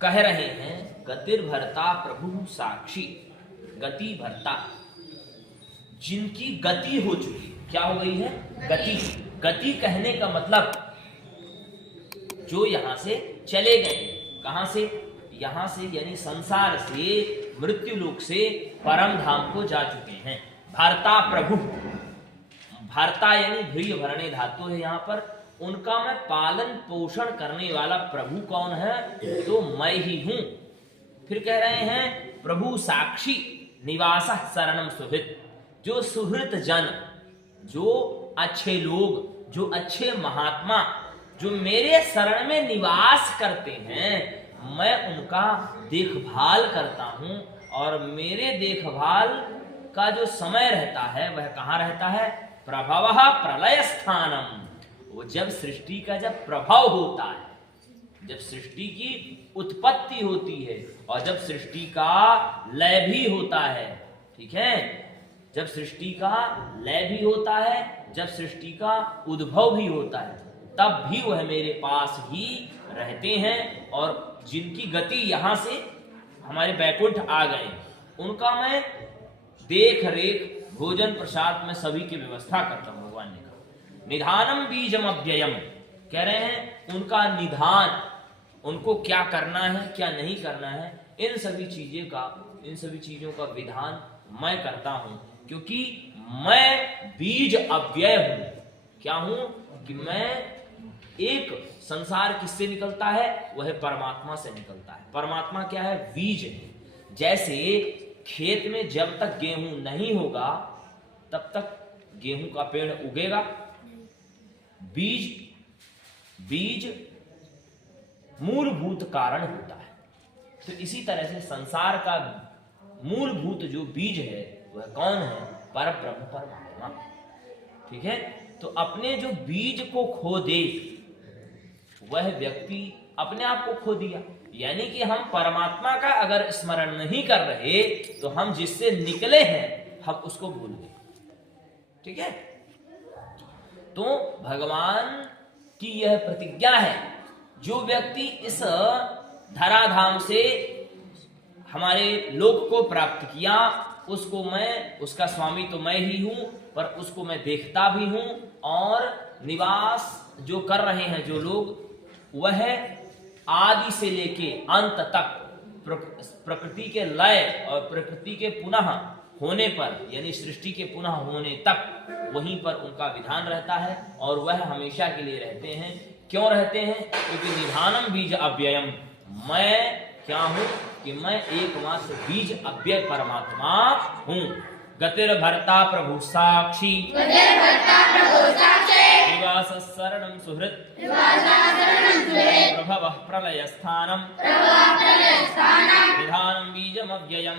कह रहे हैं गतिर्भर्ता प्रभु साक्षी। गति भर्ता, जिनकी गति हो चुकी, क्या हो गई है? गति। गति कहने का मतलब जो यहां से चले गए। कहां से? यहां से यानी संसार से, मृत्यु लोक से परम धाम को जा चुके हैं। भर्ता प्रभु, भर्ता यानी भ्रिय भरणे धातु है यहां पर। उनका मैं पालन पोषण करने वाला प्रभु कौन है? तो मैं ही हूं। फिर कह रहे हैं प्रभु साक्षी निवास शरणम सुहृत। जो सुहृत जन, जो अच्छे लोग, जो अच्छे महात्मा, जो मेरे शरण में निवास करते हैं, मैं उनका देखभाल करता हूं। और मेरे देखभाल का जो समय रहता है वह कहां रहता है? प्रभवः प्रलय स्थानम। वो जब सृष्टि का जब प्रभाव होता है, जब सृष्टि की उत्पत्ति होती है और जब सृष्टि का लय भी होता है, ठीक है, जब सृष्टि का लय भी होता है, जब सृष्टि का उद्भव भी होता है, तब भी वह मेरे पास ही रहते हैं। और जिनकी गति यहां से हमारे बैकुंठ आ गए, उनका मैं देख रेख, भोजन प्रसाद में सभी की व्यवस्था करता हूं। भगवान ने कहा निधानम बीजम अव्ययम, कह रहे हैं उनका निधान, उनको क्या करना है क्या नहीं करना है, इन सभी चीजों का विधान मैं करता हूं। क्योंकि मैं बीज अव्यय हूं। क्या हूं? कि मैं एक संसार किससे निकलता है? वह परमात्मा से निकलता है। परमात्मा क्या है? बीज है। जैसे खेत में जब तक गेहूं नहीं होगा तब तक गेहूं का पेड़ उगेगा। बीज मूलभूत कारण होता है। तो इसी तरह से संसार का मूलभूत जो बीज है वह कौन है? परब्रह्म परमात्मा। ठीक है, तो अपने जो बीज को खो दे वह व्यक्ति अपने आप को खो दिया। यानी कि हम परमात्मा का अगर स्मरण नहीं कर रहे तो हम जिससे निकले हैं हम उसको भूल गए। ठीक है, तो भगवान की यह प्रतिज्ञा है, जो व्यक्ति इस धराधाम से हमारे लोक को प्राप्त किया उसको मैं, उसका स्वामी तो मैं ही हूं, पर उसको मैं देखता भी हूं। और निवास जो कर रहे हैं जो लोग, वह आदि से लेके अंत तक प्रकृति के लय और प्रकृति के पुनः होने पर, यानी सृष्टि के पुनः होने तक वहीं पर उनका विधान रहता है और वह हमेशा के लिए रहते हैं। क्यों रहते हैं? क्योंकि निधानम बीज अव्ययम, मैं क्या हूं? कि मैं एकमात्र बीज अव्यय परमात्मा हूं। गतिर्भर्ता प्रभु साक्षी, निवास शरणम सुहृत, प्रभवः प्रलय स्थानम, निधानम बीजम अव्ययम।